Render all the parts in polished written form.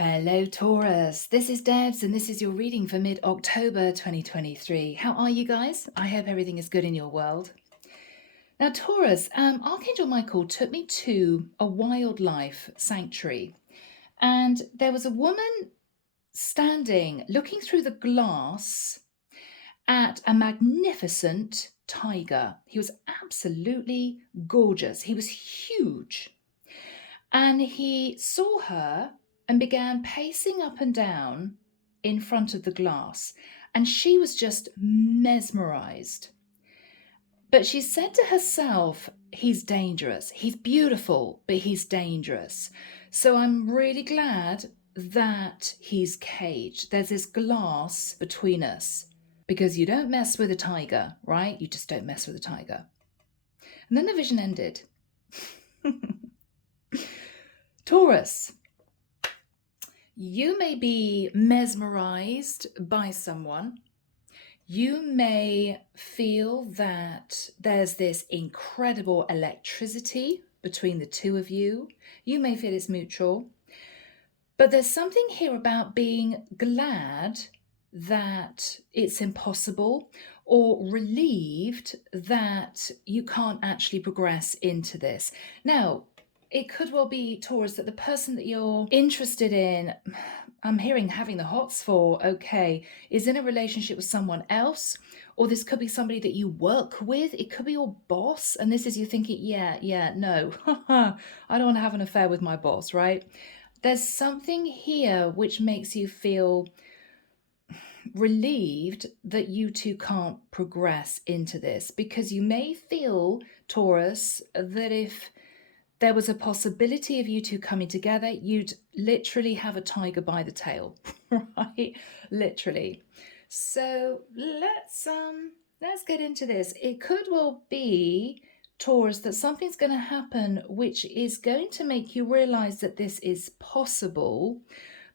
Hello, Taurus. This is Debs, and this is your reading for mid-October 2023. How are you guys? I hope everything is good in your world. Now, Taurus, Archangel Michael took me to a wildlife sanctuary, and there was a woman standing, looking through the glass at a magnificent tiger. He was absolutely gorgeous. He was huge. And he saw her and began pacing up and down in front of the glass. And she was just mesmerized. But she said to herself, he's dangerous. He's beautiful, but he's dangerous. So I'm really glad that he's caged. There's this glass between us because you don't mess with a tiger, right? You just don't mess with a tiger. And then the vision ended. Taurus, you may be mesmerized by someone. You may feel that there's this incredible electricity between the two of you. You may feel it's mutual. But there's something here about being glad that it's impossible or relieved that you can't actually progress into this. Now, it could well be, Taurus, that the person that you're interested in, I'm hearing having the hots for, okay, is in a relationship with someone else, or this could be somebody that you work with. It could be your boss, and this is you thinking, yeah, no, I don't want to have an affair with my boss, right? There's something here which makes you feel relieved that you two can't progress into this, because you may feel, Taurus, that if there was a possibility of you two coming together, you'd literally have a tiger by the tail, right? Literally. So let's get into this. It could well be, Taurus, that something's going to happen which is going to make you realize that this is possible.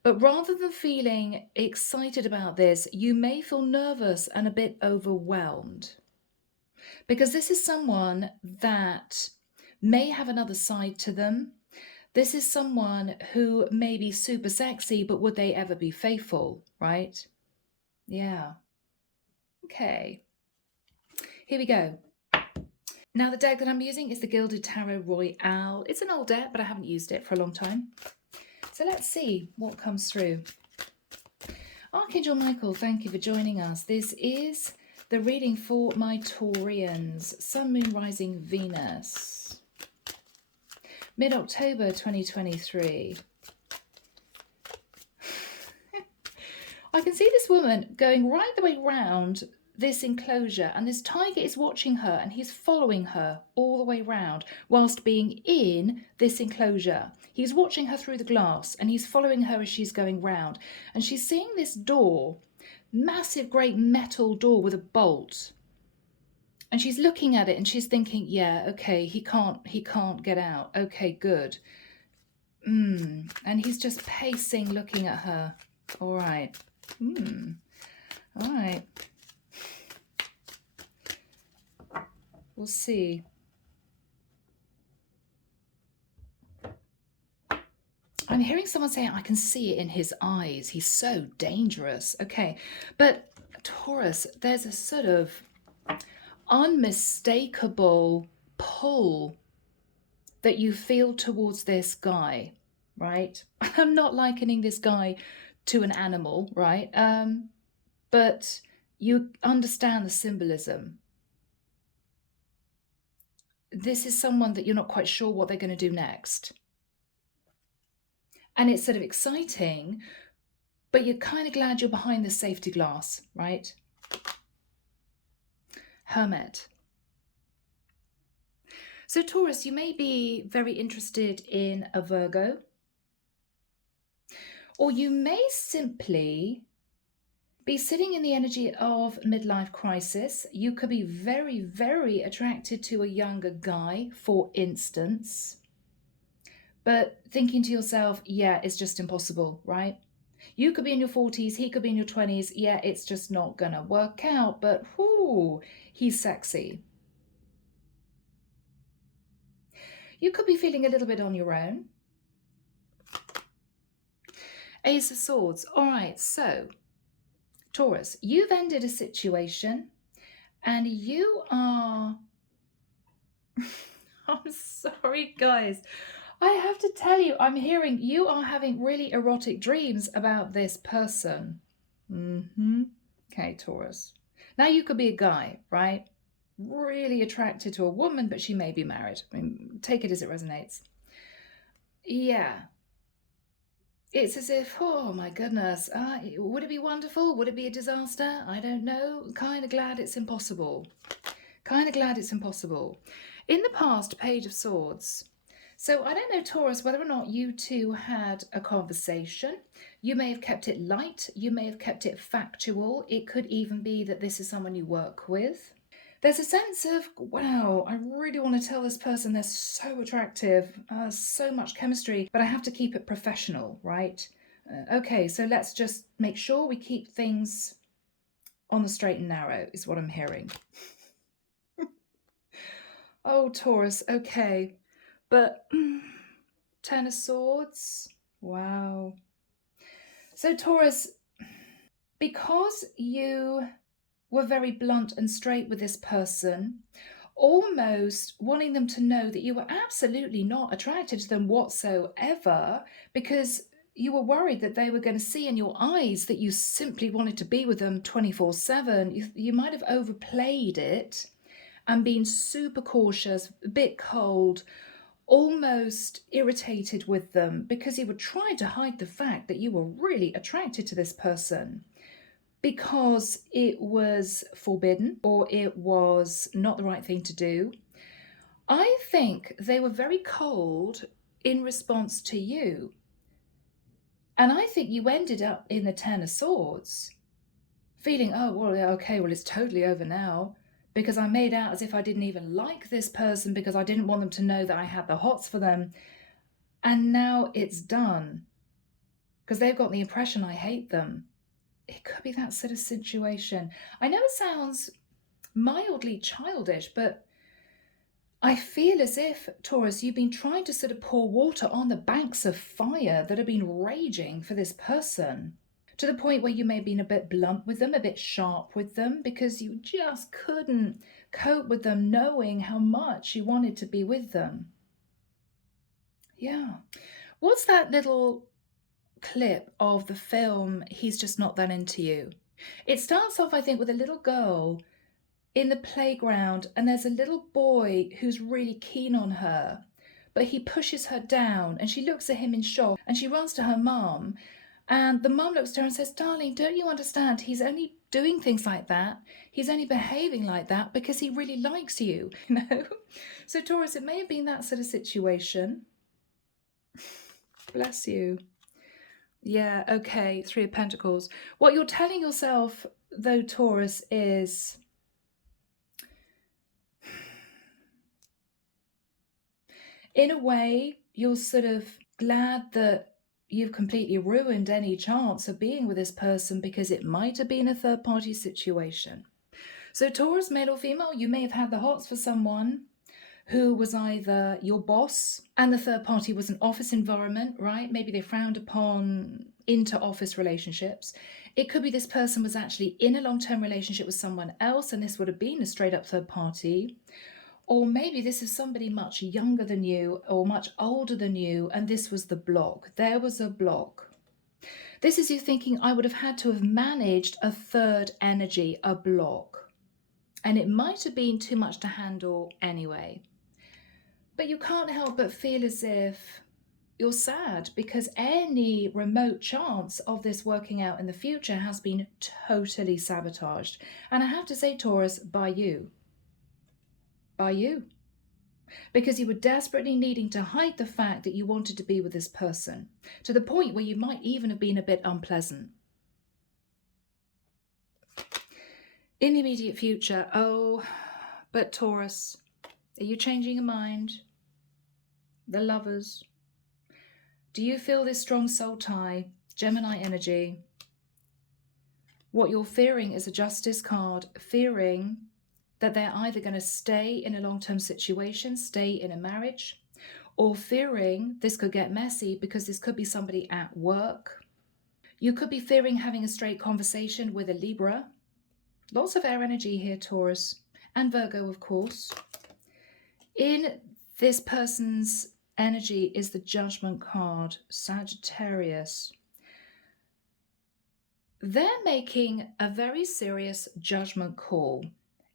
But rather than feeling excited about this, you may feel nervous and a bit overwhelmed, because this is someone that may have another side to them. This is someone who may be super sexy, but would they ever be faithful, right? Yeah. Okay. Here we go. Now, the deck that I'm using is the Gilded Tarot Royale. It's an old deck, but I haven't used it for a long time. So let's see what comes through. Archangel Michael, thank you for joining us. This is the reading for my Taurians, Sun, Moon, Rising, Venus. Mid-October 2023. I can see this woman going right the way round this enclosure, and this tiger is watching her, and he's following her all the way round whilst being in this enclosure. He's watching her through the glass, and he's following her as she's going round. And she's seeing this door, massive, great metal door with a bolt. And she's looking at it and she's thinking, yeah, okay, he can't get out. Okay, good. And he's just pacing, looking at her. All right. All right. We'll see. I'm hearing someone saying, I can see it in his eyes. He's so dangerous. Okay. But Taurus, there's a sort of unmistakable pull that you feel towards this guy, right? I'm not likening this guy to an animal, right? But you understand the symbolism. This is someone that you're not quite sure what they're going to do next. And it's sort of exciting, but you're kind of glad you're behind the safety glass, right? Hermit. So Taurus, you may be very interested in a Virgo, or you may simply be sitting in the energy of midlife crisis. You could be very, very attracted to a younger guy, for instance, but thinking to yourself, yeah, it's just impossible, right? You could be in your 40s, he could be in your 20s. Yeah, it's just not gonna work out, but whoo, he's sexy. You could be feeling a little bit on your own. Ace of Swords. All right, so Taurus, you've ended a situation and you are... I'm sorry, guys. I have to tell you, I'm hearing you are having really erotic dreams about this person. Okay, Taurus. Now you could be a guy, right? Really attracted to a woman, but she may be married. I mean, take it as it resonates. Yeah. It's as if, oh my goodness, would it be wonderful? Would it be a disaster? I don't know. Kind of glad it's impossible. Kind of glad it's impossible. In the past, Page of Swords. So I don't know, Taurus, whether or not you two had a conversation. You may have kept it light. You may have kept it factual. It could even be that this is someone you work with. There's a sense of, wow, I really want to tell this person they're so attractive, so much chemistry, but I have to keep it professional, right? Okay, so let's just make sure we keep things on the straight and narrow, is what I'm hearing. Oh, Taurus, okay. But Ten of Swords, wow. So Taurus, because you were very blunt and straight with this person, almost wanting them to know that you were absolutely not attracted to them whatsoever, because you were worried that they were going to see in your eyes that you simply wanted to be with them 24/7. You might have overplayed it and been super cautious, a bit cold, almost irritated with them because you were trying to hide the fact that you were really attracted to this person because it was forbidden or it was not the right thing to do. I think they were very cold in response to you. And I think you ended up in the Ten of Swords feeling, oh, well, okay, well, it's totally over now because I made out as if I didn't even like this person because I didn't want them to know that I had the hots for them. And now it's done because they've got the impression I hate them. It could be that sort of situation. I know it sounds mildly childish, but I feel as if, Taurus, you've been trying to sort of pour water on the banks of fire that have been raging for this person, to the point where you may have been a bit blunt with them, a bit sharp with them, because you just couldn't cope with them knowing how much you wanted to be with them. Yeah. What's that little clip of the film He's Just Not That Into You? It starts off, I think, with a little girl in the playground, and there's a little boy who's really keen on her, but he pushes her down and she looks at him in shock and she runs to her mum, and the mum looks to her and says, darling, don't you understand? He's only doing things like that. He's only behaving like that because he really likes you, you know? So Taurus, it may have been that sort of situation. Bless you. Yeah, okay, Three of Pentacles. What you're telling yourself, though, Taurus, is in a way, you're sort of glad that you've completely ruined any chance of being with this person because it might have been a third-party situation. So Taurus, male or female, you may have had the hots for someone who was either your boss, and the third party was an office environment, right? Maybe they frowned upon inter-office relationships. It could be this person was actually in a long-term relationship with someone else, and this would have been a straight-up third party. Or maybe this is somebody much younger than you or much older than you, and this was the block. There was a block. This is you thinking, I would have had to have managed a third energy, a block. And it might have been too much to handle anyway. But you can't help but feel as if you're sad because any remote chance of this working out in the future has been totally sabotaged. And I have to say, Taurus, by you. By you. Because you were desperately needing to hide the fact that you wanted to be with this person, to the point where you might even have been a bit unpleasant. In the immediate future, oh, but Taurus, are you changing your mind? The Lovers. Do you feel this strong soul tie, Gemini energy? What you're fearing is a Justice card, fearing that they're either going to stay in a long-term situation, stay in a marriage, or fearing this could get messy because this could be somebody at work. You could be fearing having a straight conversation with a Libra. Lots of air energy here, Taurus, and Virgo, of course. In this person's energy is the Judgment card, Sagittarius. They're making a very serious judgment call.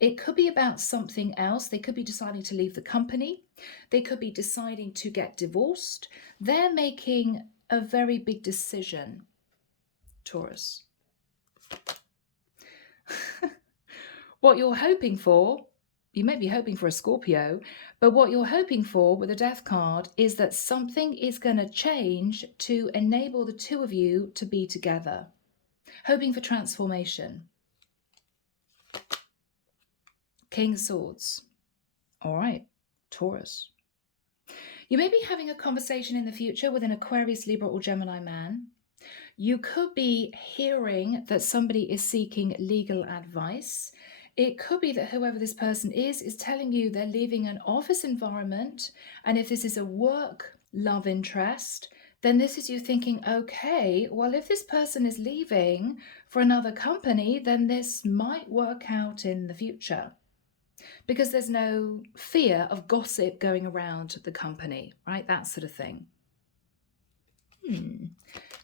It could be about something else. They could be deciding to leave the company. They could be deciding to get divorced. They're making a very big decision, Taurus. What you're hoping for, you may be hoping for a Scorpio, but what you're hoping for with the Death card is that something is going to change to enable the two of you to be together. Hoping for transformation. King of Swords. All right, Taurus. You may be having a conversation in the future with an Aquarius, Libra, or Gemini man. You could be hearing that somebody is seeking legal advice. It could be that whoever this person is telling you they're leaving an office environment. And if this is a work love interest, then this is you thinking, okay, well, if this person is leaving for another company, then this might work out in the future. Because there's no fear of gossip going around the company, right? That sort of thing.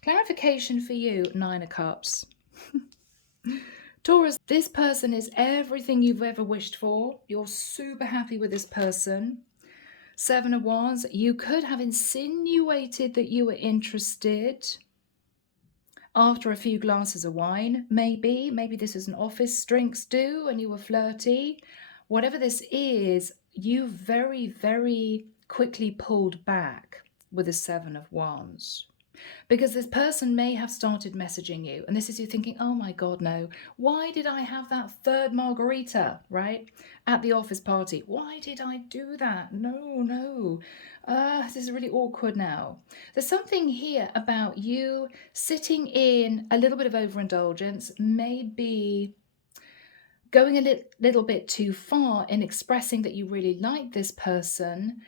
Clarification for you, 9 of Cups. Taurus, this person is everything you've ever wished for. You're super happy with this person. 7 of Wands, you could have insinuated that you were interested after a few glasses of wine, maybe. Maybe this is an office drinks do and you were flirty. Whatever this is, you very, very quickly pulled back with the 7 of Wands. Because this person may have started messaging you, and this is you thinking, oh my God, no. Why did I have that third margarita, right? At the office party. Why did I do that? No. This is really awkward now. There's something here about you sitting in a little bit of overindulgence, maybe going a little bit too far in expressing that you really like this person,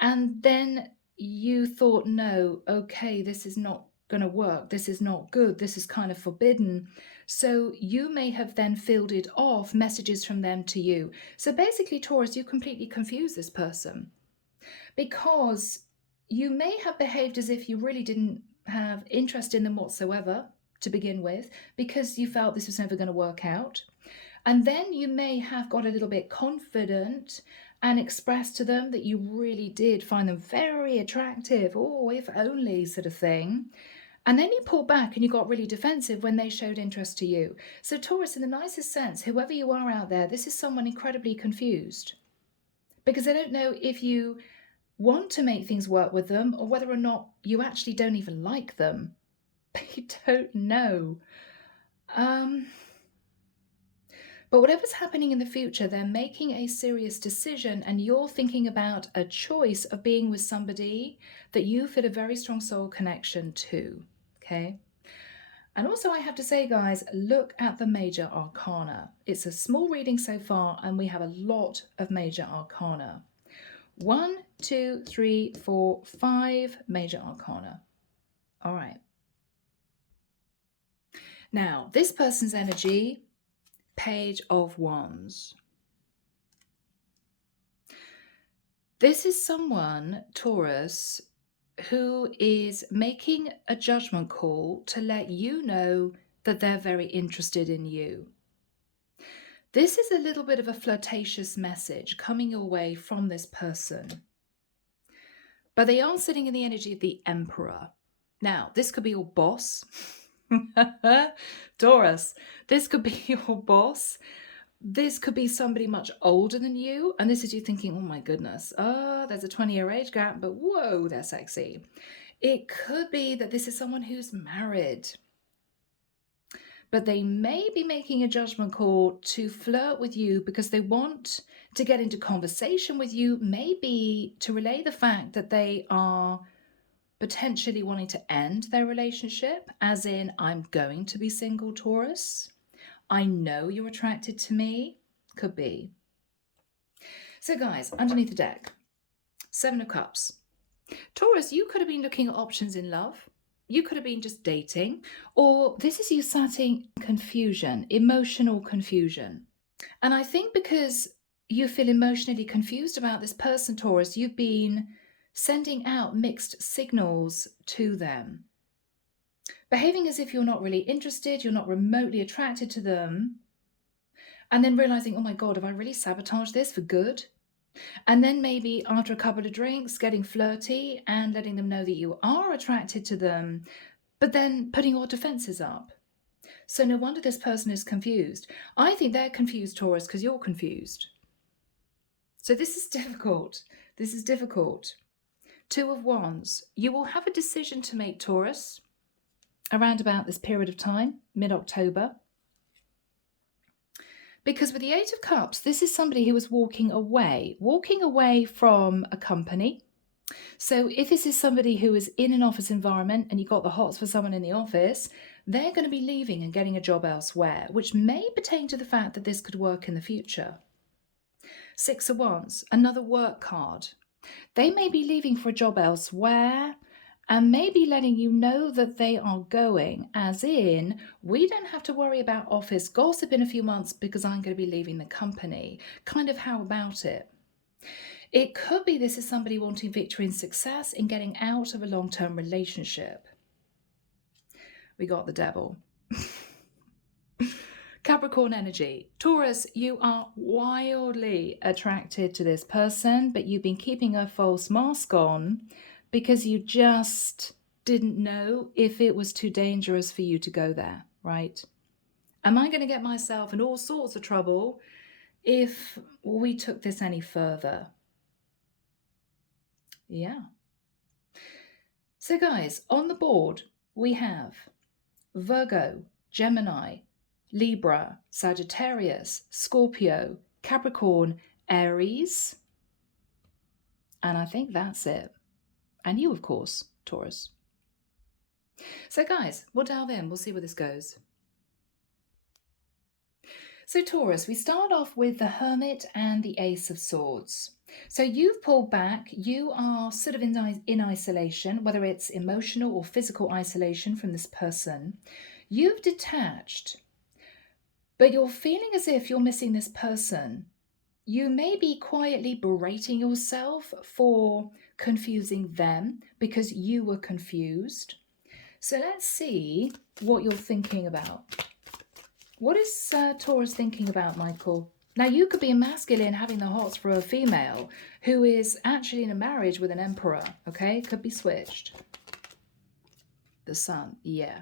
and then you thought, no, okay, this is not going to work. This is not good. This is kind of forbidden. So you may have then fielded off messages from them to you. So basically, Taurus, you completely confuse this person because you may have behaved as if you really didn't have interest in them whatsoever to begin with, because you felt this was never going to work out. And then you may have got a little bit confident and expressed to them that you really did find them very attractive. Oh, if only sort of thing. And then you pulled back and you got really defensive when they showed interest to you. So Taurus, in the nicest sense, whoever you are out there, this is someone incredibly confused. Because they don't know if you want to make things work with them or whether or not you actually don't even like them. They don't know. But whatever's happening in the future, they're making a serious decision and you're thinking about a choice of being with somebody that you feel a very strong soul connection to, okay? And also I have to say, guys, look at the major arcana. It's a small reading so far and we have a lot of major arcana. 1, 2, 3, 4, 5 major arcana. All right. Now, this person's energy, Page of Wands. This is someone, Taurus, who is making a judgment call to let you know that they're very interested in you. This is a little bit of a flirtatious message coming your way from this person. But they are sitting in the energy of the Emperor. Now, this could be your boss. Taurus, this could be your boss. This could be somebody much older than you. And this is you thinking, oh my goodness, there's a 20-year age gap, but whoa, they're sexy. It could be that this is someone who's married. But they may be making a judgment call to flirt with you because they want to get into conversation with you, maybe to relay the fact that they are potentially wanting to end their relationship, as in, I'm going to be single, Taurus. I know you're attracted to me. Could be. So guys, underneath the deck, 7 of Cups. Taurus, you could have been looking at options in love. You could have been just dating, or this is you starting confusion, emotional confusion. And I think because you feel emotionally confused about this person, Taurus, you've been sending out mixed signals to them, behaving as if you're not really interested, you're not remotely attracted to them, and then realizing, oh my God, have I really sabotaged this for good? And then maybe after a couple of drinks, getting flirty and letting them know that you are attracted to them, but then putting your defenses up. So no wonder this person is confused. I think they're confused, Taurus, because you're confused. So this is difficult. This is difficult. Two of Wands. You will have a decision to make, Taurus, around about this period of time, mid-October. Because with the Eight of Cups, this is somebody who is walking away from a company. So if this is somebody who is in an office environment and you got the hots for someone in the office, they're going to be leaving and getting a job elsewhere, which may pertain to the fact that this could work in the future. Six of Wands, another work card. They may be leaving for a job elsewhere and maybe letting you know that they are going, as in, we don't have to worry about office gossip in a few months because I'm going to be leaving the company. Kind of how about it? It could be this is somebody wanting victory and success in getting out of a long-term relationship. We got the devil. Capricorn energy. Taurus, you are wildly attracted to this person, but you've been keeping a false mask on because you just didn't know if it was too dangerous for you to go there, right? Am I going to get myself in all sorts of trouble if we took this any further? Yeah. So guys, on the board, we have Virgo, Gemini, Libra, Sagittarius, Scorpio, Capricorn, Aries. And I think that's it. And you, of course, Taurus. So guys, we'll delve in. We'll see where this goes. So Taurus, we start off with the Hermit and the Ace of Swords. So you've pulled back. You are sort of in isolation, whether it's emotional or physical isolation from this person. You've detached, but you're feeling as if you're missing this person. You may be quietly berating yourself for confusing them because you were confused. So let's see what you're thinking about. What is Taurus thinking about, Michael? Now, you could be a masculine having the hots for a female who is actually in a marriage with an emperor, okay? Could be switched. The sun, yeah.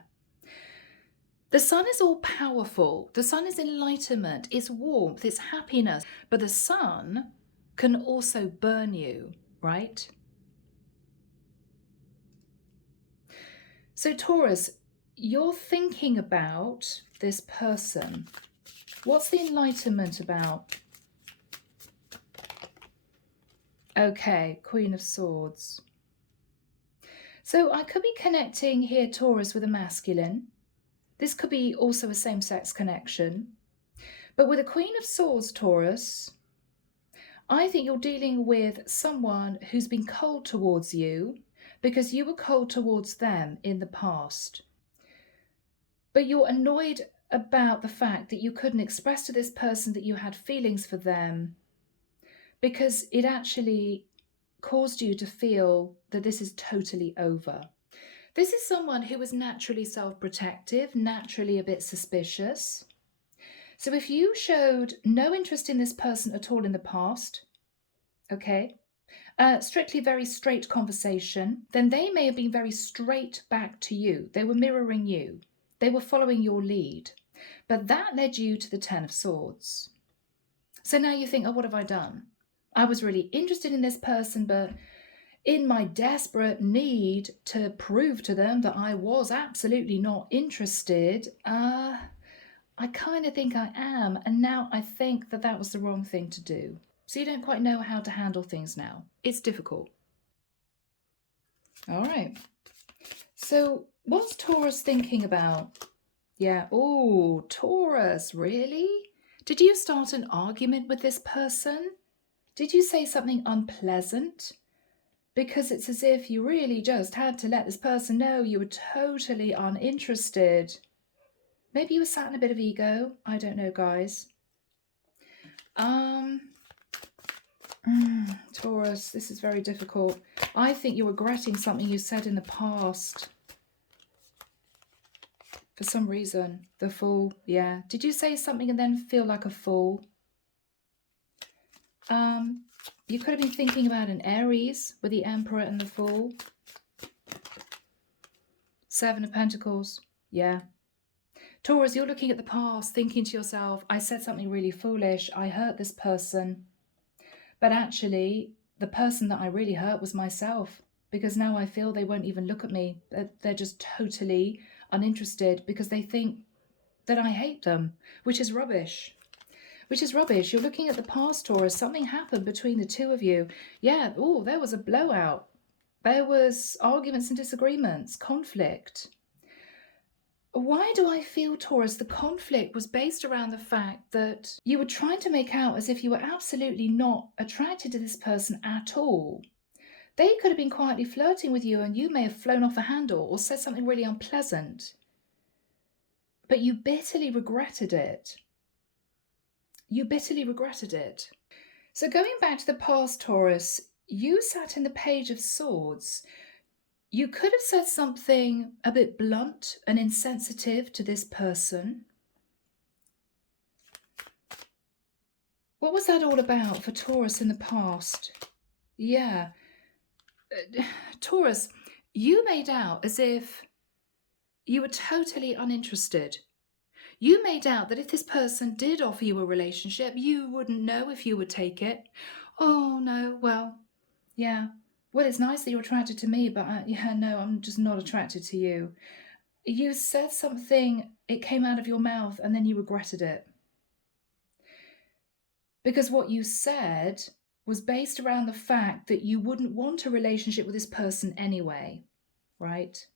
The sun is all powerful. The sun is enlightenment, it's warmth, it's happiness. But the sun can also burn you, right? So Taurus, you're thinking about this person. What's the enlightenment about? Okay, Queen of Swords. So I could be connecting here, Taurus, with a masculine. This could be also a same-sex connection. But with a Queen of Swords, Taurus, I think you're dealing with someone who's been cold towards you because you were cold towards them in the past. But you're annoyed about the fact that you couldn't express to this person that you had feelings for them because it actually caused you to feel that this is totally over. This is someone who is naturally self-protective, naturally a bit suspicious. So if you showed no interest in this person at all in the past, okay, strictly very straight conversation, then they may have been very straight back to you. They were mirroring you. They were following your lead. But that led you to the Ten of Swords. So now you think, oh, what have I done? I was really interested in this person, but in my desperate need to prove to them that I was absolutely not interested, I kind of think I am. And now I think that that was the wrong thing to do. So you don't quite know how to handle things now. It's difficult. All right. So what's Taurus thinking about? Yeah. Oh, Taurus, really? Did you start an argument with this person? Did you say something unpleasant? Because it's as if you really just had to let this person know you were totally uninterested. Maybe you were sat in a bit of ego. I don't know, guys. Taurus, this is very difficult. I think you're regretting something you said in the past. For some reason. The Fool, yeah. Did you say something and then feel like a fool? You could have been thinking about an Aries with the Emperor and the Fool. Seven of Pentacles, yeah. Taurus, you're looking at the past, thinking to yourself, I said something really foolish, I hurt this person. But actually, the person that I really hurt was myself, because now I feel they won't even look at me. They're just totally uninterested because they think that I hate them, which is rubbish. Which is rubbish. You're looking at the past, Taurus. Something happened between the two of you. Yeah, there was a blowout. There was arguments and disagreements, conflict. Why do I feel, Taurus, the conflict was based around the fact that you were trying to make out as if you were absolutely not attracted to this person at all? They could have been quietly flirting with you and you may have flown off the handle or said something really unpleasant. But you bitterly regretted it. You bitterly regretted it. So going back to the past, Taurus, you sat in the Page of Swords. You could have said something a bit blunt and insensitive to this person. What was that all about for Taurus in the past? Yeah. Taurus, you made out as if you were totally uninterested. You made out that if this person did offer you a relationship, you wouldn't know if you would take it. Oh, no, well, yeah. Well, it's nice that you're attracted to me, but no, I'm just not attracted to you. You said something, it came out of your mouth, and then you regretted it. Because what you said was based around the fact that you wouldn't want a relationship with this person anyway, right?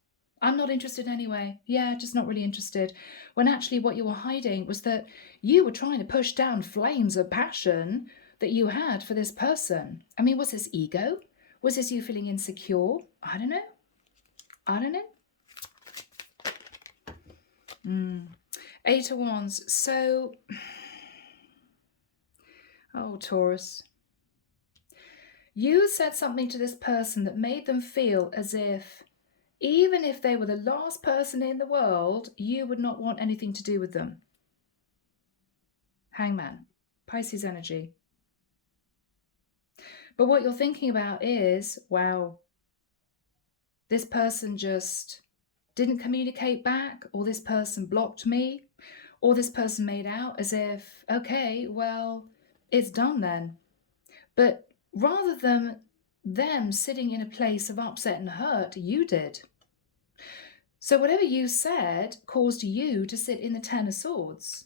I'm not interested anyway. Yeah, just not really interested. When actually what you were hiding was that you were trying to push down flames of passion that you had for this person. I mean, was this ego? Was this you feeling insecure? I don't know. Eight of Wands. So, oh, Taurus. You said something to this person that made them feel as if, even if they were the last person in the world, you would not want anything to do with them. Hangman, Pisces energy. But what you're thinking about is, wow, this person just didn't communicate back, or this person blocked me, or this person made out as if, okay, well, it's done then. But rather than them sitting in a place of upset and hurt, you did. So whatever you said caused you to sit in the Ten of Swords.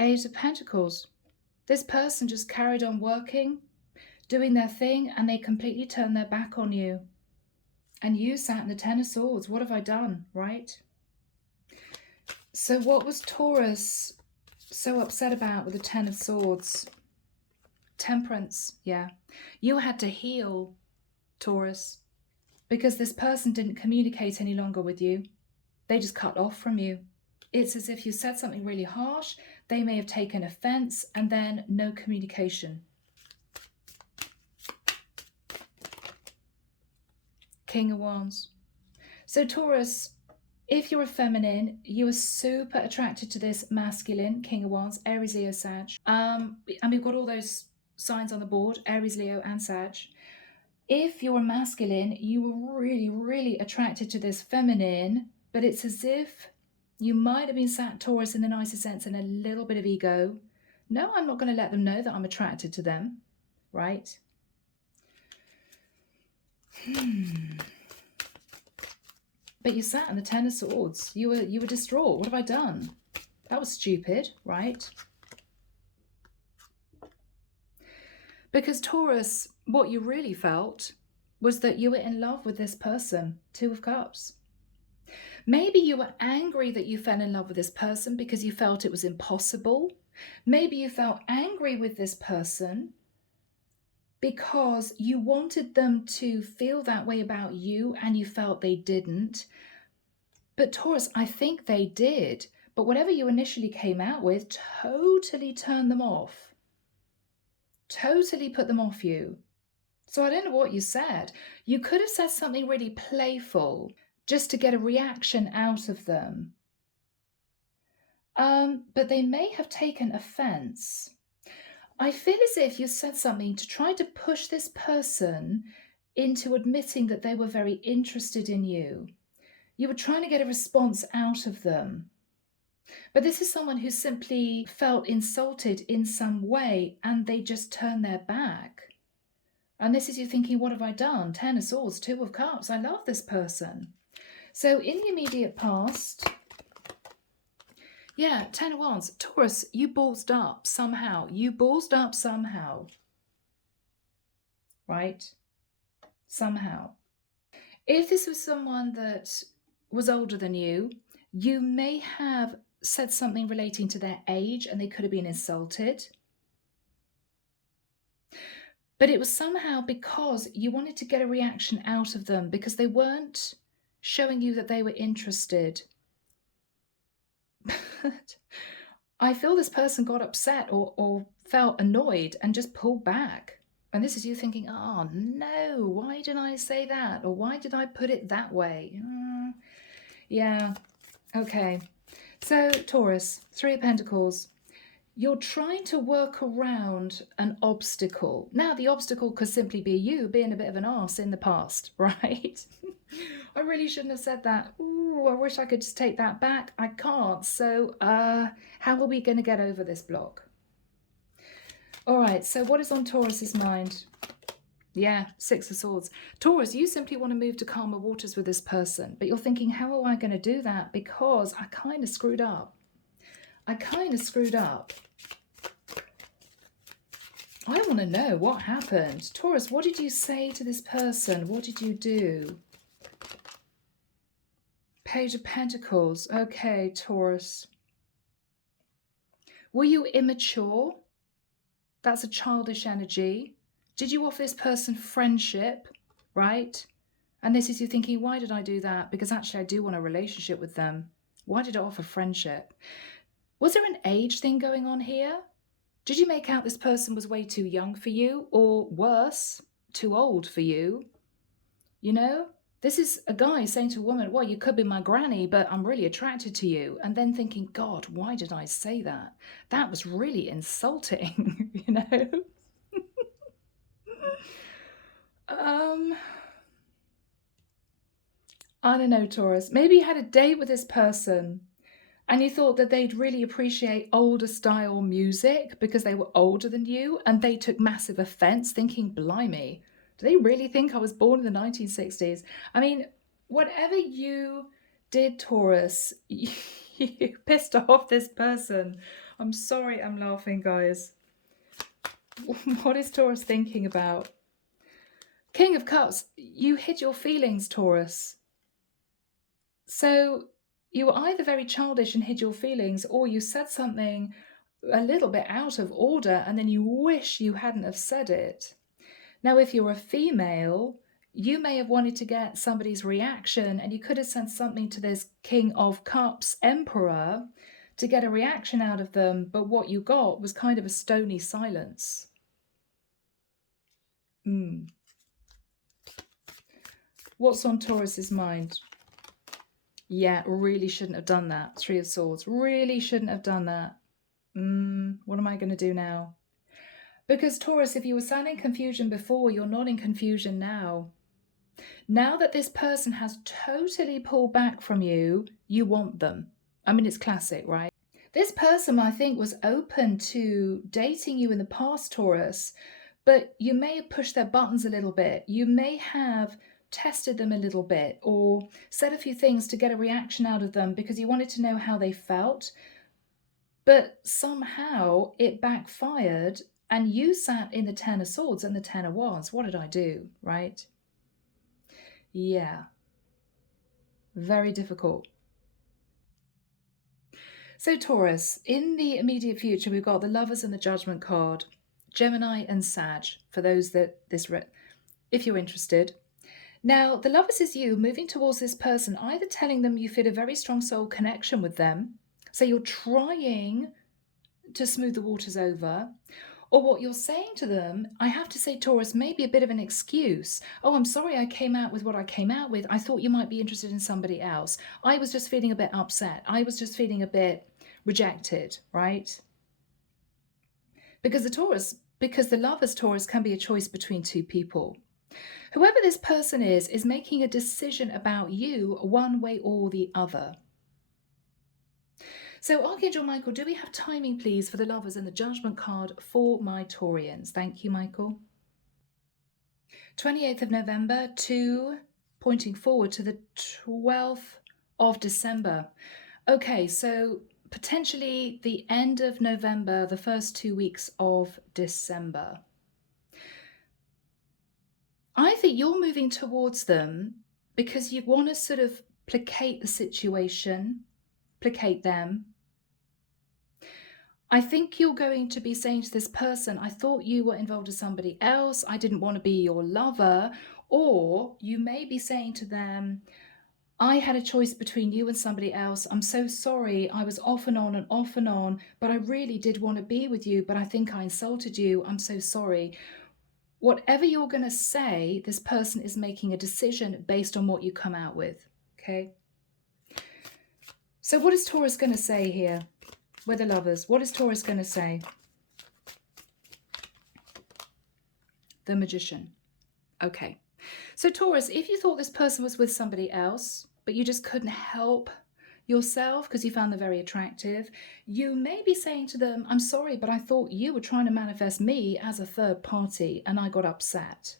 Eight of Pentacles. This person just carried on working, doing their thing, and they completely turned their back on you. And you sat in the Ten of Swords. What have I done, right? So what was Taurus so upset about with the Ten of Swords? Temperance, yeah. You had to heal, Taurus, because this person didn't communicate any longer with you. They just cut off from you. It's as if you said something really harsh, they may have taken offense, and then no communication. King of Wands. So Taurus, if you're a feminine, you are super attracted to this masculine, King of Wands, Aries, Leo, Sag. And we've got all those signs on the board, Aries, Leo, and Sag. If you're a masculine, you were really, really attracted to this feminine, but it's as if you might have been sat, Taurus, in the nicest sense, and a little bit of ego. No, I'm not going to let them know that I'm attracted to them, right? But you sat in the Ten of Swords. You were distraught. What have I done? That was stupid, right? Because Taurus, what you really felt was that you were in love with this person. Two of Cups. Maybe you were angry that you fell in love with this person because you felt it was impossible. Maybe you felt angry with this person because you wanted them to feel that way about you and you felt they didn't. But Taurus, I think they did. But whatever you initially came out with totally turned them off. Totally put them off you. So I don't know what you said. You could have said something really playful just to get a reaction out of them. But they may have taken offense. I feel as if you said something to try to push this person into admitting that they were very interested in you. You were trying to get a response out of them. But this is someone who simply felt insulted in some way and they just turned their back. And this is you thinking, what have I done? 10 of Swords, 2 of Cups. I love this person. So in the immediate past, yeah, 10 of Wands. Taurus, you ballsed up somehow. You ballsed up somehow. Right? Somehow. If this was someone that was older than you, you may have said something relating to their age and they could have been insulted. But it was somehow because you wanted to get a reaction out of them because they weren't showing you that they were interested. But I feel this person got upset or felt annoyed and just pulled back. And this is you thinking, oh no, why did I say that? Or why did I put it that way? Yeah, okay. So Taurus, 3 of Pentacles. You're trying to work around an obstacle. Now, the obstacle could simply be you being a bit of an arse in the past, right? I really shouldn't have said that. Ooh, I wish I could just take that back. I can't. So, how are we going to get over this block? All right, so what is on Taurus's mind? Yeah, 6 of Swords. Taurus, you simply want to move to calmer waters with this person, but you're thinking, how am I going to do that? Because I kind of screwed up. I want to know what happened. Taurus, what did you say to this person? What did you do? Page of Pentacles. Okay, Taurus. Were you immature? That's a childish energy. Did you offer this person friendship, right? And this is you thinking, why did I do that? Because actually I do want a relationship with them. Why did I offer friendship? Was there an age thing going on here? Did you make out this person was way too young for you, or worse, too old for you? You know, this is a guy saying to a woman, well, you could be my granny, but I'm really attracted to you. And then thinking, God, why did I say that? That was really insulting, you know? I don't know, Taurus. Maybe you had a date with this person and you thought that they'd really appreciate older style music because they were older than you, and they took massive offense, thinking, blimey, do they really think I was born in the 1960s? I mean, whatever you did, Taurus, you pissed off this person. I'm sorry I'm laughing, guys. What is Taurus thinking about? King of Cups, you hid your feelings, Taurus. So you were either very childish and hid your feelings, or you said something a little bit out of order and then you wish you hadn't have said it. Now, if you're a female, you may have wanted to get somebody's reaction and you could have sent something to this King of Cups Emperor to get a reaction out of them, but what you got was kind of a stony silence. What's on Taurus's mind? Yeah, really shouldn't have done that. 3 of Swords. Really shouldn't have done that. What am I going to do now? Because Taurus, if you were sounding confusion before, you're not in confusion now. Now that this person has totally pulled back from you, you want them. I mean, it's classic, right? This person, I think, was open to dating you in the past, Taurus, but you may have pushed their buttons a little bit. You may have tested them a little bit or said a few things to get a reaction out of them because you wanted to know how they felt. But somehow it backfired and you sat in the 10 of Swords and the 10 of Wands. What did I do, right? Yeah. Very difficult. So Taurus, in the immediate future, we've got the Lovers and the Judgment card, Gemini and Sag, for those that if you're interested. Now, the Lovers is you moving towards this person, either telling them you feel a very strong soul connection with them, so you're trying to smooth the waters over, or what you're saying to them, I have to say, Taurus, maybe a bit of an excuse. Oh, I'm sorry I came out with what I came out with. I thought you might be interested in somebody else. I was just feeling a bit upset. I was just feeling a bit rejected, right? Because the Lovers Taurus can be a choice between two people. Whoever this person is making a decision about you one way or the other. So Archangel Michael, do we have timing, please, for the Lovers and the Judgment card for my Taurians? Thank you, Michael. 28th of November to pointing forward to the 12th of December. Okay, so potentially the end of November, the first 2 weeks of December. I think you're moving towards them because you want to sort of placate the situation, placate them. I think you're going to be saying to this person, I thought you were involved with somebody else. I didn't want to be your lover. Or you may be saying to them, I had a choice between you and somebody else. I'm so sorry. I was off and on, but I really did want to be with you, but I think I insulted you. I'm so sorry. Whatever you're going to say, this person is making a decision based on what you come out with. Okay. So what is Taurus going to say here? We're the Lovers. What is Taurus going to say? The Magician. Okay. So Taurus, if you thought this person was with somebody else, but you just couldn't help yourself because you found them very attractive, you may be saying to them, I'm sorry, but I thought you were trying to manifest me as a third party and I got upset.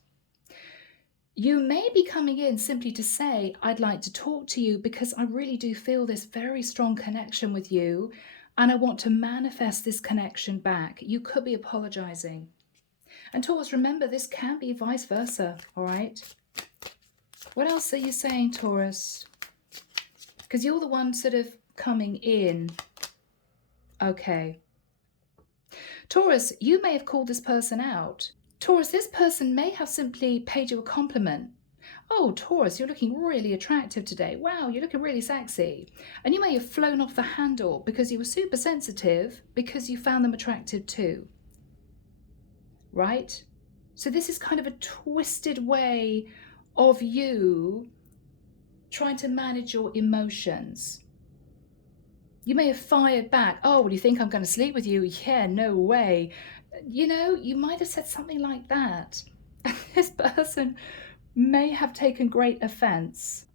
You may be coming in simply to say, I'd like to talk to you because I really do feel this very strong connection with you and I want to manifest this connection back. You could be apologizing. And Taurus, remember, this can be vice versa, all right? What else are you saying, Taurus? Because you're the one sort of coming in. Okay. Taurus, you may have called this person out. Taurus, this person may have simply paid you a compliment. Oh, Taurus, you're looking really attractive today. Wow, you're looking really sexy. And you may have flown off the handle because you were super sensitive because you found them attractive too. Right? So this is kind of a twisted way of you trying to manage your emotions. You may have fired back. Oh, well, you think I'm going to sleep with you? Yeah, no way. You know, you might have said something like that. This person may have taken great offense.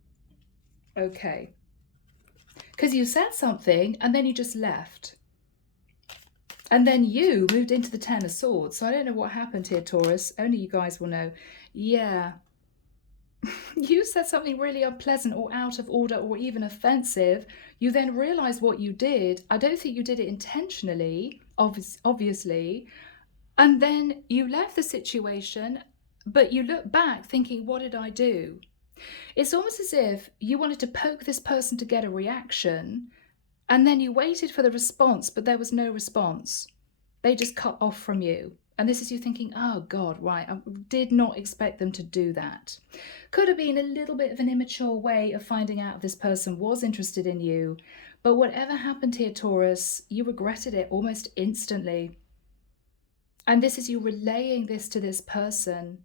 Okay. Because you said something and then you just left. And then you moved into the Ten of Swords. So I don't know what happened here, Taurus. Only you guys will know. Yeah. You said something really unpleasant or out of order or even offensive. You then realized what you did. I don't think you did it intentionally, obviously. And then you left the situation, but you look back thinking, what did I do? It's almost as if you wanted to poke this person to get a reaction, and then you waited for the response, but there was no response. They just cut off from you. And this is you thinking, oh God, right, I did not expect them to do that. Could have been a little bit of an immature way of finding out if this person was interested in you. But whatever happened here, Taurus, you regretted it almost instantly. And this is you relaying this to this person.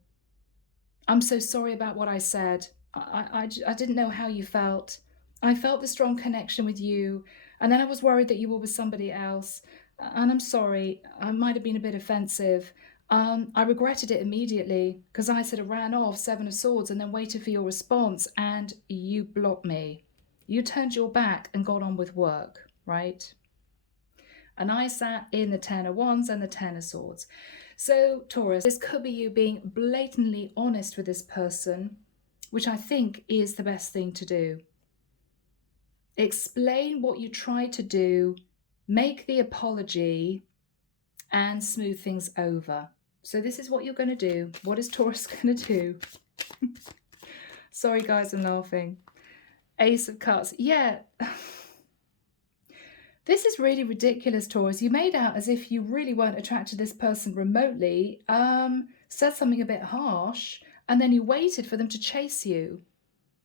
I'm so sorry about what I said. I didn't know how you felt. I felt the strong connection with you. And then I was worried that you were with somebody else. And I'm sorry, I might have been a bit offensive. I regretted it immediately because I sort of ran off, Seven of Swords, and then waited for your response and you blocked me. You turned your back and got on with work, right? And I sat in the Ten of Wands and the Ten of Swords. So Taurus, this could be you being blatantly honest with this person, which I think is the best thing to do. Explain what you tried to do, make the apology, and smooth things over. So this is what you're going to do. What is Taurus going to do? Sorry, guys, I'm laughing. Ace of Cups. Yeah. This is really ridiculous, Taurus. You made out as if you really weren't attracted to this person remotely, said something a bit harsh, and then you waited for them to chase you.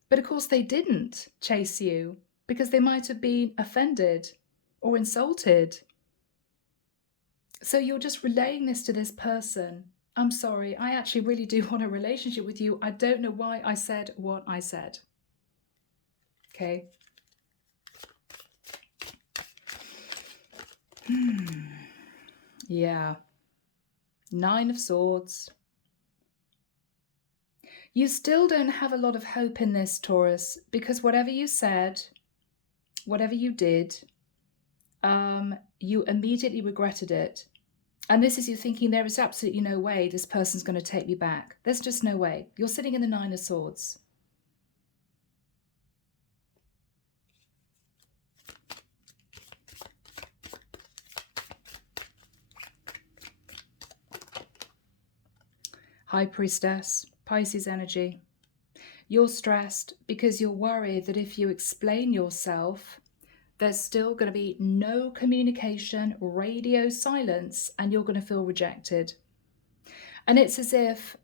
But of course, they didn't chase you because they might have been offended or insulted. So you're just relaying this to this person. I'm sorry, I actually really do want a relationship with you. I don't know why I said what I said. Okay. Yeah. 9 of Swords. You still don't have a lot of hope in this, Taurus, because whatever you said, whatever you did, you immediately regretted it. And this is you thinking there is absolutely no way this person's going to take me back. There's just no way. You're sitting in the 9 of Swords. High Priestess, Pisces energy. You're stressed because you're worried that if you explain yourself, there's still going to be no communication, radio silence, and you're going to feel rejected. And it's as if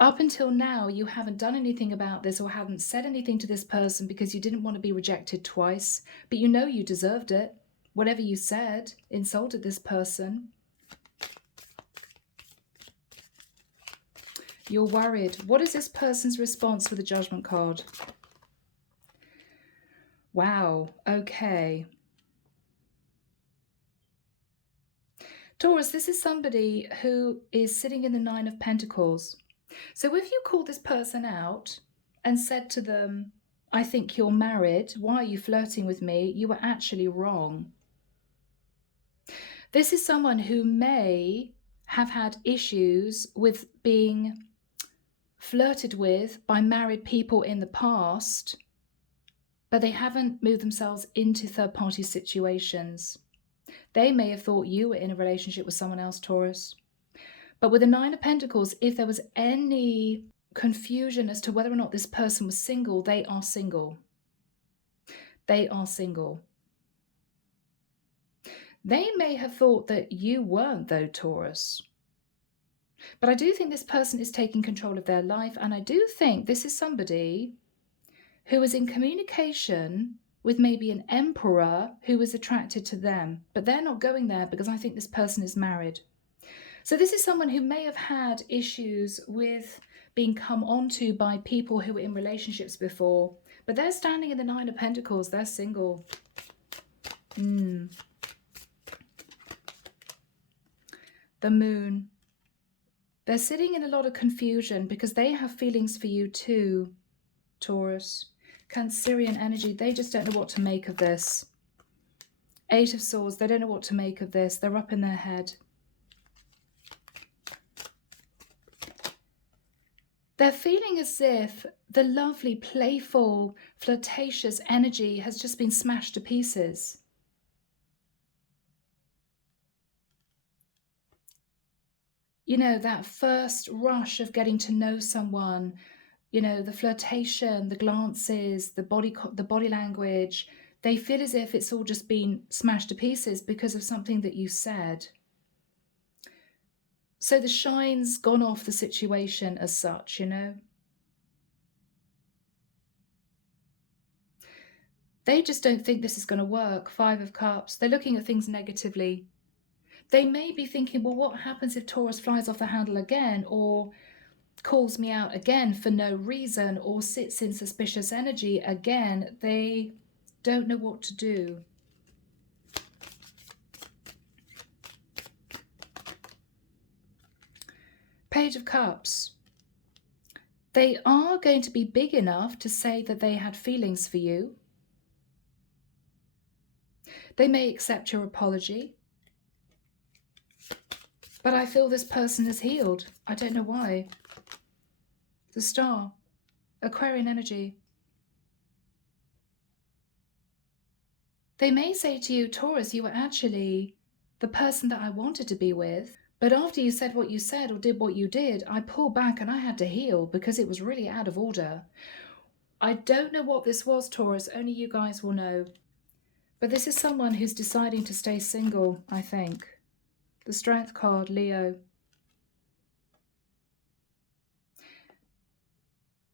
up until now, you haven't done anything about this or haven't said anything to this person because you didn't want to be rejected twice, but you know you deserved it. Whatever you said insulted this person. You're worried. What is this person's response for the Judgment card? Wow, okay. Taurus, this is somebody who is sitting in the 9 of Pentacles. So if you called this person out and said to them, I think you're married, why are you flirting with me? You were actually wrong. This is someone who may have had issues with being flirted with by married people in the past, but they haven't moved themselves into third-party situations. They may have thought you were in a relationship with someone else, Taurus. But with the 9 of Pentacles, if there was any confusion as to whether or not this person was single, they are single. They are single. They may have thought that you weren't, though, Taurus. But I do think this person is taking control of their life, and I do think this is somebody who is in communication with maybe an emperor who is attracted to them, but they're not going there because I think this person is married. So this is someone who may have had issues with being come onto by people who were in relationships before, but they're standing in the 9 of Pentacles. They're single. The Moon. They're sitting in a lot of confusion because they have feelings for you too, Taurus. Cancerian energy, they just don't know what to make of this. 8 of Swords, they don't know what to make of this. They're up in their head. They're feeling as if the lovely, playful, flirtatious energy has just been smashed to pieces. You know, that first rush of getting to know someone, you know, the flirtation, the glances, the body language, they feel as if it's all just been smashed to pieces because of something that you said. So the shine's gone off the situation as such, you know. They just don't think this is going to work. 5 of Cups. They're looking at things negatively. They may be thinking, well, what happens if Taurus flies off the handle again, or calls me out again for no reason, or sits in suspicious energy again? They don't know what to do. Page of Cups. They are going to be big enough to say that they had feelings for you. They may accept your apology. But I feel this person is healed. I don't know why. The Star. Aquarian energy. They may say to you, Taurus, you were actually the person that I wanted to be with. But after you said what you said or did what you did, I pulled back and I had to heal because it was really out of order. I don't know what this was, Taurus. Only you guys will know. But this is someone who's deciding to stay single, I think. The Strength card, Leo.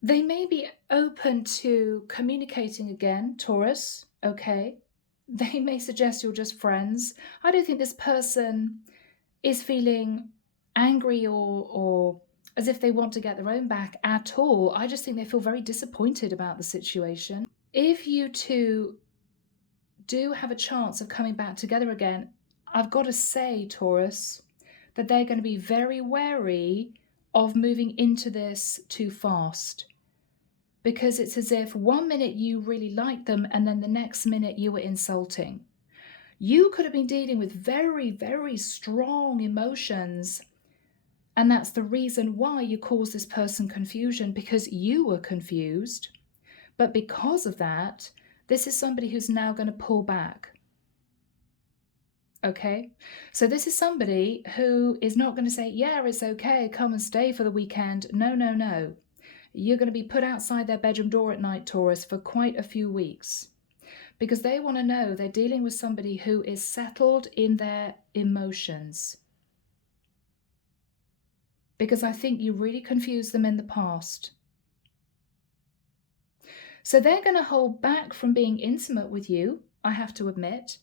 They may be open to communicating again, Taurus, okay? They may suggest you're just friends. I don't think this person is feeling angry or as if they want to get their own back at all. I just think they feel very disappointed about the situation. If you two do have a chance of coming back together again, I've got to say, Taurus, that they're going to be very wary of moving into this too fast. Because it's as if 1 minute you really liked them and then the next minute you were insulting. You could have been dealing with very, very strong emotions. And that's the reason why you caused this person confusion, because you were confused. But because of that, this is somebody who's now going to pull back. Okay? So this is somebody who is not going to say, yeah, it's okay, come and stay for the weekend. No, no, no. You're going to be put outside their bedroom door at night, Taurus, for quite a few weeks. Because they want to know they're dealing with somebody who is settled in their emotions. Because I think you really confused them in the past. So they're going to hold back from being intimate with you, I have to admit,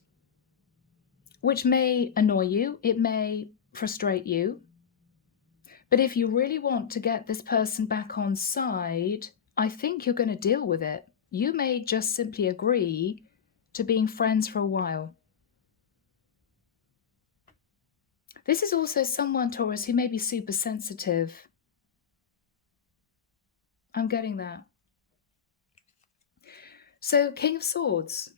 which may annoy you, it may frustrate you. But if you really want to get this person back on side, I think you're going to deal with it. You may just simply agree to being friends for a while. This is also someone, Taurus, who may be super sensitive. I'm getting that. So, King of Swords,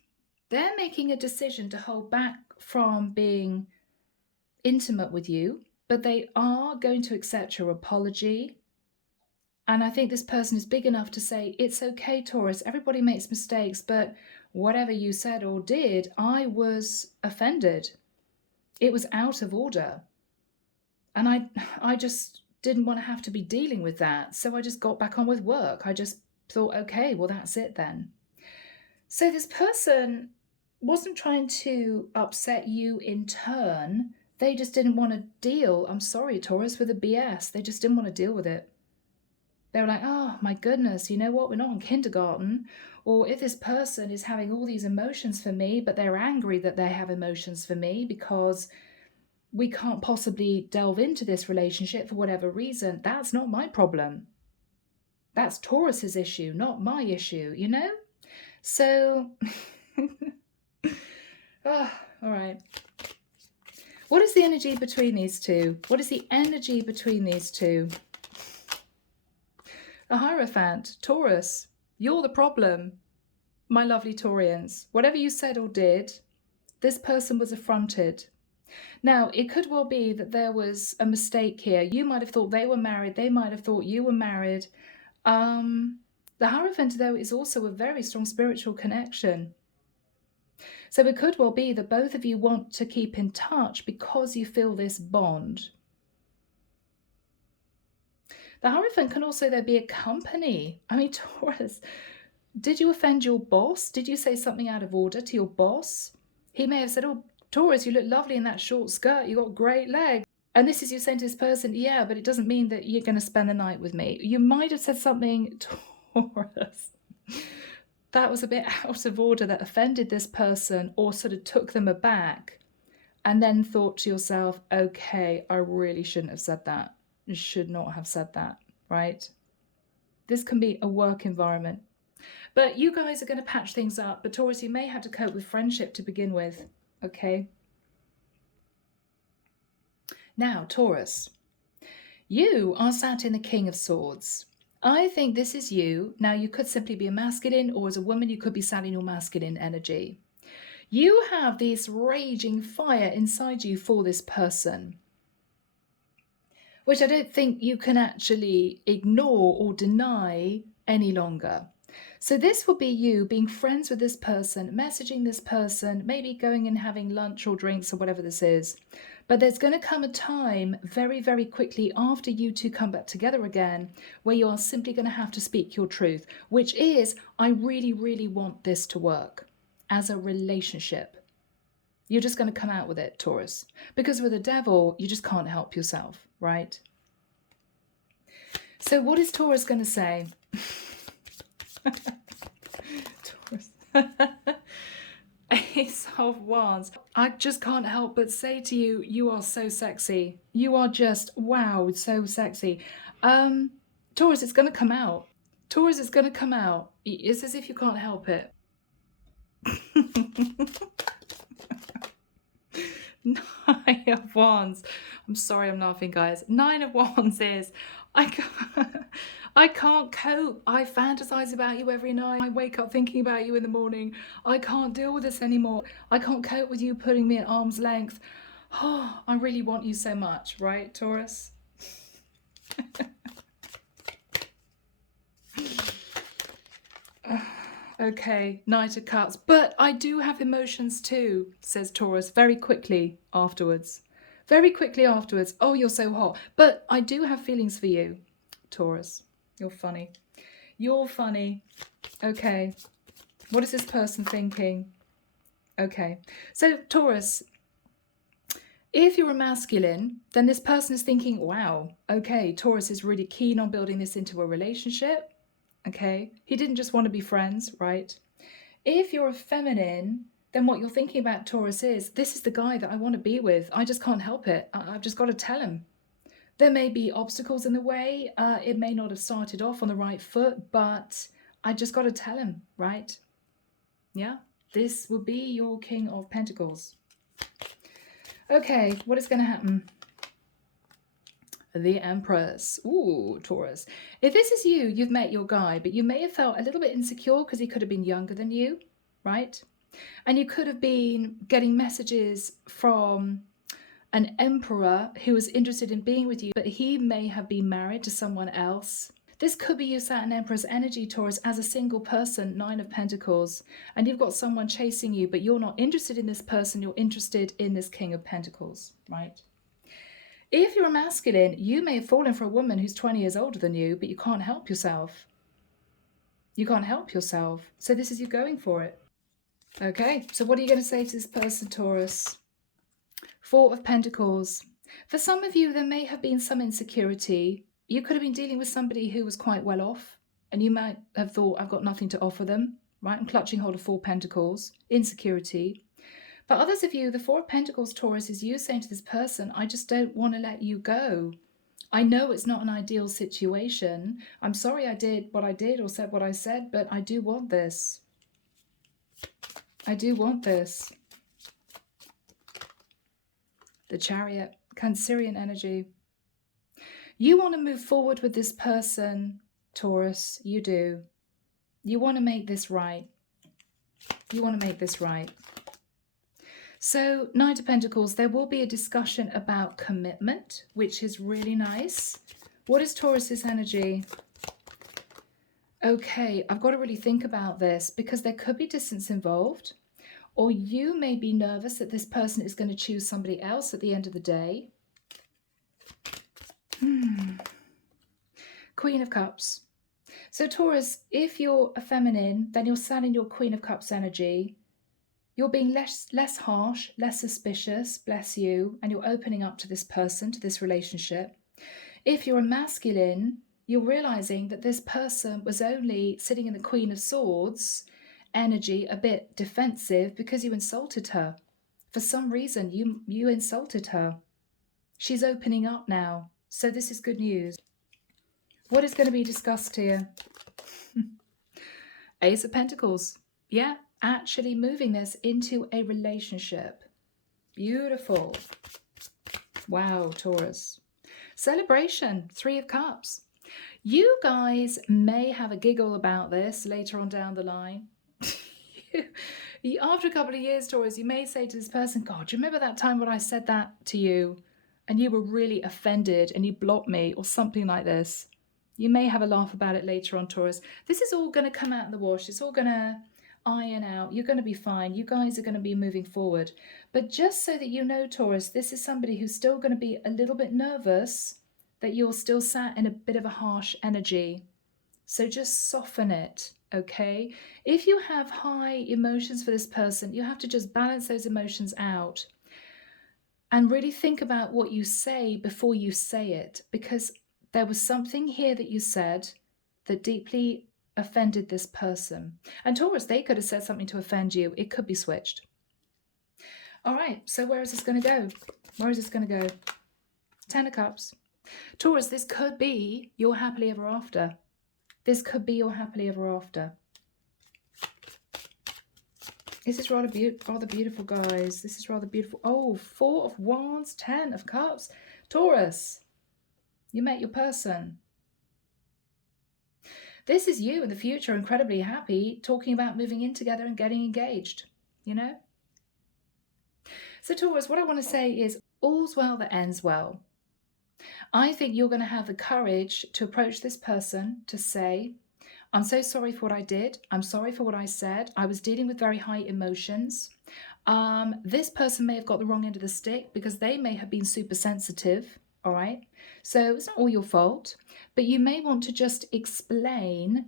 they're making a decision to hold back from being intimate with you, but they are going to accept your apology. And I think this person is big enough to say, it's okay, Taurus, everybody makes mistakes, but whatever you said or did, I was offended. It was out of order. And I just didn't want to have to be dealing with that. So I just got back on with work. I just thought, okay, well, that's it then. So this person wasn't trying to upset you in turn. They just didn't want to deal, I'm sorry, Taurus, with the BS. They just didn't want to deal with it. They were like, oh my goodness, you know what? We're not in kindergarten. Or if this person is having all these emotions for me, but they're angry that they have emotions for me because we can't possibly delve into this relationship for whatever reason, that's not my problem. That's Taurus's issue, not my issue, you know? So, all right. What is the energy between these two? What is the energy between these two? A Hierophant, Taurus, you're the problem, my lovely Taurians. Whatever you said or did, this person was affronted. Now, it could well be that there was a mistake here. You might have thought they were married. They might have thought you were married. The Hierophant, though, is also a very strong spiritual connection. So it could well be that both of you want to keep in touch because you feel this bond. The Hierophant can also, there be a company. I mean, Taurus, did you offend your boss? Did you say something out of order to your boss? He may have said, oh, Taurus, you look lovely in that short skirt. You got great legs. And this is you saying to this person, yeah, but it doesn't mean that you're going to spend the night with me. You might have said something, Taurus, that was a bit out of order, that offended this person or sort of took them aback, and then thought to yourself, okay, I really shouldn't have said that. You should not have said that, right? This can be a work environment. But you guys are going to patch things up. But Taurus, you may have to cope with friendship to begin with, okay? Now, Taurus, you are sat in the King of Swords. I think this is you. Now, you could simply be a masculine, or as a woman, you could be sat in your masculine energy. You have this raging fire inside you for this person, which I don't think you can actually ignore or deny any longer. So this will be you being friends with this person, messaging this person, maybe going and having lunch or drinks or whatever this is. But there's going to come a time very, very quickly after you two come back together again where you are simply going to have to speak your truth, which is, I really, really want this to work as a relationship. You're just going to come out with it, Taurus. Because with the devil, you just can't help yourself, right? So what is Taurus going to say? Taurus. Ace of Wands. I just can't help but say to you, you are so sexy. You are just, wow, so sexy. Taurus, it's going to come out. Taurus, it's going to come out. It's as if you can't help it. Nine of Wands. I'm sorry I'm laughing, guys. Nine of Wands is, I can't cope. I fantasize about you every night. I wake up thinking about you in the morning. I can't deal with this anymore. I can't cope with you putting me at arm's length. Oh, I really want you so much, right, Taurus? Okay, Knight of Cups. But I do have emotions too, says Taurus very quickly afterwards. Very quickly afterwards. Oh, you're so hot. But I do have feelings for you, Taurus. You're funny. You're funny. Okay. What is this person thinking? Okay. So, Taurus, if you're a masculine, then this person is thinking, wow, okay, Taurus is really keen on building this into a relationship. Okay. He didn't just want to be friends, right? If you're a feminine, then what you're thinking about, Taurus, is this is the guy that I want to be with. I just can't help it. I've just got to tell him. There may be obstacles in the way. It may not have started off on the right foot, but I just got to tell him, right? Yeah, this will be your King of Pentacles. Okay, what is going to happen? The Empress. Ooh, Taurus. If this is you, you've met your guy, but you may have felt a little bit insecure because he could have been younger than you, right? And you could have been getting messages from an emperor who was interested in being with you, but he may have been married to someone else. This could be you Saturn Empress energy, Taurus, as a single person, Nine of Pentacles, and you've got someone chasing you, but you're not interested in this person, you're interested in this King of Pentacles, right? If you're a masculine, you may have fallen for a woman who's 20 years older than you, but you can't help yourself. You can't help yourself. So this is you going for it. Okay, so what are you going to say to this person, Taurus? Four of Pentacles. For some of you, there may have been some insecurity. You could have been dealing with somebody who was quite well off, and you might have thought, I've got nothing to offer them, right? I'm clutching hold of Four Pentacles, insecurity. For others of you, the Four of Pentacles, Taurus, is you saying to this person, I just don't want to let you go. I know it's not an ideal situation. I'm sorry I did what I did or said what I said, but I do want this. I do want this. The Chariot, Cancerian energy. You want to move forward with this person, Taurus. You do. You want to make this right. You want to make this right. So, Knight of Pentacles, there will be a discussion about commitment, which is really nice. What is Taurus's energy? Okay, I've got to really think about this because there could be distance involved, or you may be nervous that this person is going to choose somebody else at the end of the day. Queen of Cups. So Taurus, if you're a feminine, then you're selling your Queen of Cups energy. You're being less harsh, less suspicious, bless you, and you're opening up to this person, to this relationship. If you're a masculine, you're realizing that this person was only sitting in the Queen of Swords energy, a bit defensive because you insulted her. For some reason, you insulted her. She's opening up now. So this is good news. What is going to be discussed here? Ace of Pentacles. Yeah, actually moving this into a relationship. Beautiful. Wow, Taurus. Celebration, Three of Cups. You guys may have a giggle about this later on down the line. After a couple of years, Taurus, you may say to this person, God, do you remember that time when I said that to you and you were really offended and you blocked me or something like this? You may have a laugh about it later on, Taurus. This is all going to come out in the wash. It's all going to iron out. You're going to be fine. You guys are going to be moving forward. But just so that you know, Taurus, this is somebody who's still going to be a little bit nervous that you're still sat in a bit of a harsh energy. So just soften it, okay? If you have high emotions for this person, you have to just balance those emotions out and really think about what you say before you say it, because there was something here that you said that deeply offended this person. And Taurus, they could have said something to offend you. It could be switched. All right, so where is this going to go? Where is this going to go? 10 of Cups. Taurus, this could be your happily ever after. This could be your happily ever after. This is rather beautiful, guys. This is rather beautiful. Oh, 4 of Wands, 10 of Cups. Taurus, you met your person. This is you in the future, incredibly happy, talking about moving in together and getting engaged, you know? So Taurus, what I want to say is all's well that ends well. I think you're going to have the courage to approach this person to say, I'm so sorry for what I did. I'm sorry for what I said. I was dealing with very high emotions. This person may have got the wrong end of the stick because they may have been super sensitive. All right. So it's not all your fault, but you may want to just explain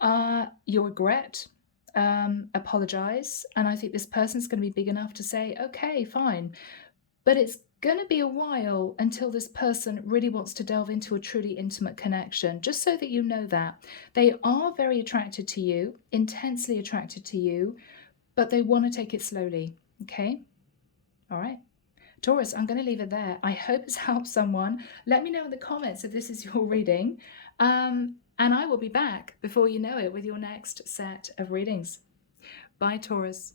your regret, apologize. And I think this person's going to be big enough to say, okay, fine. But it's going to be a while until this person really wants to delve into a truly intimate connection, just so that you know that. They are very attracted to you, intensely attracted to you, but they want to take it slowly, okay? All right. Taurus, I'm going to leave it there. I hope it's helped someone. Let me know in the comments if this is your reading. And I will be back before you know it with your next set of readings. Bye, Taurus.